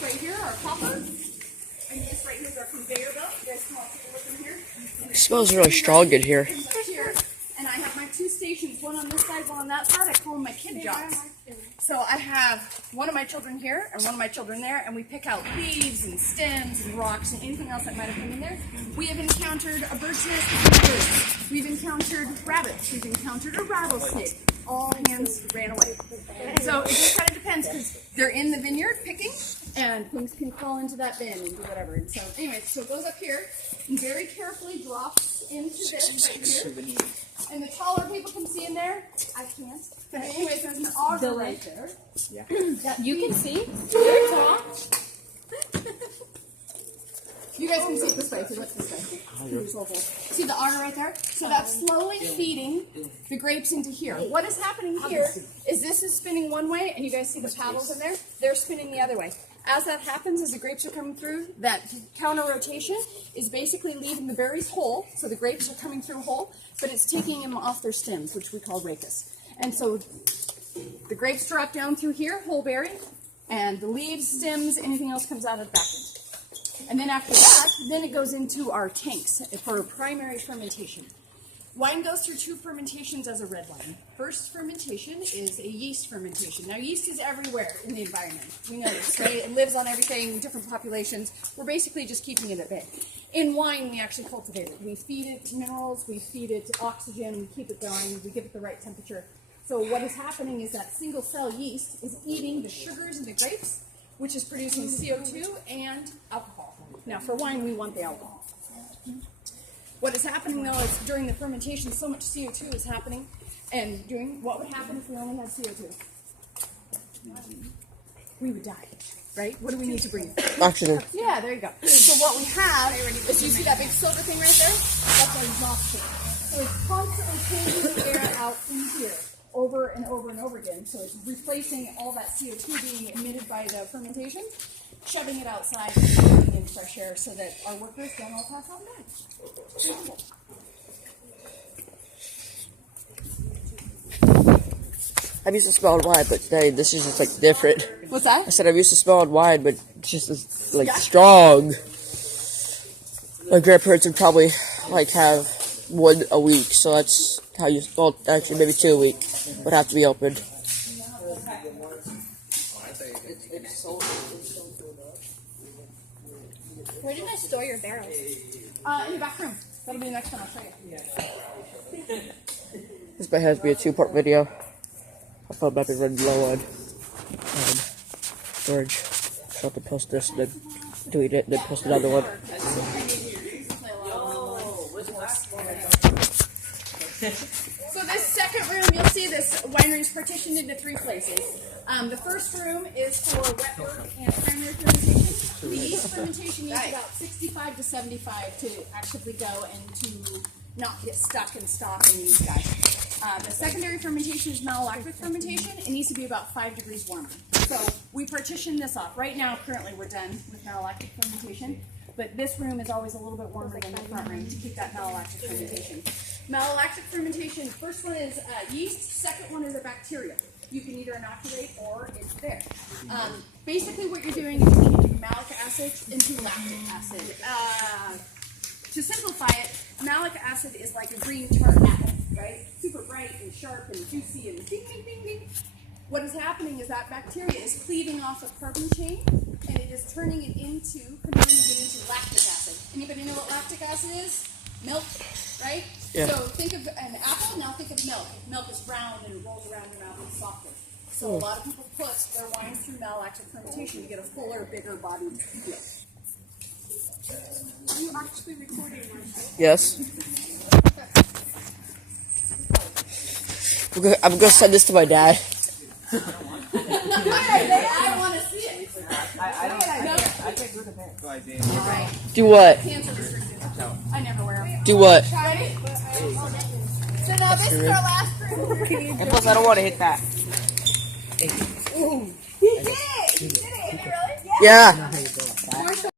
this right here are poppers. And this right here is our conveyor belt. You guys can all take a look in here. It smells really strong in here. And I have my two stations, one on this side, one on that side. I call them my kid jobs. So I have one of my children here and one of my children there, and we pick out leaves and stems and rocks and anything else that might have come in there. We have encountered a bird's nest with birds. We've encountered rabbits. We've encountered a rattlesnake. All hands ran away. So it just kind of depends because they're in the vineyard picking, and things can fall into that bin and do whatever. And so anyway, so it goes up here and very carefully drops into this right here. And the taller people can see in there. I can't. But anyways, there's an auger right there. Yeah. You can see? You're tall. You guys can see it this way. So what's this way? See the auger right there? So that's slowly feeding the grapes into here. What is happening here is this is spinning one way, and you guys see the paddles in there? They're spinning the other way. As that happens, as the grapes are coming through, that counter rotation is basically leaving the berries whole, so the grapes are coming through whole, but it's taking them off their stems, which we call rachis. And so the grapes drop down through here, whole berry, and the leaves, stems, anything else comes out of the back end. And then after that, then it goes into our tanks for primary fermentation. Wine goes through two fermentations as a red wine. First fermentation is a yeast fermentation. Now, yeast is everywhere in the environment. We know this, right? It lives on everything, different populations. We're basically just keeping it at bay. In wine, we actually cultivate it. We feed it minerals, we feed it oxygen, we keep it going, we give it the right temperature. So what is happening is that single cell yeast is eating the sugars in the grapes, which is producing CO2 and alcohol. Now, for wine, we want the alcohol. What is happening, though, is during the fermentation, so much CO2 is happening. And what would happen if we only had CO2? We would die, right? What do we need to breathe? Oxygen. Yeah, there you go. So what we have is, you see that big silver thing right there? That's our exhaust fan. So it's constantly changing the air out in here over and over and over again. So it's replacing all that CO2 being emitted by the fermentation, shoving it outside and breathing in fresh air so that our workers don't all pass out and die. I'm used to smelling wine, but today this is just like different. What's that? I said I'm used to smelling wine, but it's just like strong. My grandparents would probably like have one a week, so that's how you. Well, actually, maybe 2 a week would have to be opened. Where did I store your barrels? In the back room. That'll be the next one. I'll show you. This might have to be a 2-part video. I'll put back and run low on storage. So I can post this, and then delete it, and then post another one. So this second room, you'll see this winery is partitioned into 3 places. The first room is for wet work and primary fermentation. The yeast fermentation needs about 65 to 75 to actively go and to not get stuck and stop in these guys. The secondary fermentation is malolactic fermentation. It needs to be about 5 degrees warmer. So we partition this off. Right now, currently, we're done with malolactic fermentation. But this room is always a little bit warmer than the front room to keep that malolactic fermentation. Malolactic fermentation, first one is yeast, second one is a bacteria. You can either inoculate or it's there. Basically what you're doing is you're changing malic acid into lactic acid. To simplify it, malic acid is like a green tart apple, right? Super bright and sharp and juicy and ding, ding, ding, ding. What is happening is that bacteria is cleaving off a carbon chain and it is converting it into lactic acid. Anybody know what lactic acid is? Milk, right? Yeah. So think of an apple, now think of milk. Milk is round and it rolls around your mouth and softer. So a lot of people put their wines through malolactic fermentation to get a fuller, bigger bodied feel. Are you actually recording yourself? Yes. I'm gonna send this to my dad. I want to see it. I take good effect. You're right. Do what? Cancer restricted. I never wear them. Do what? Ready? So now this is our last room. And plus, I don't want to hit that. He did it! He did it! Really? Yeah.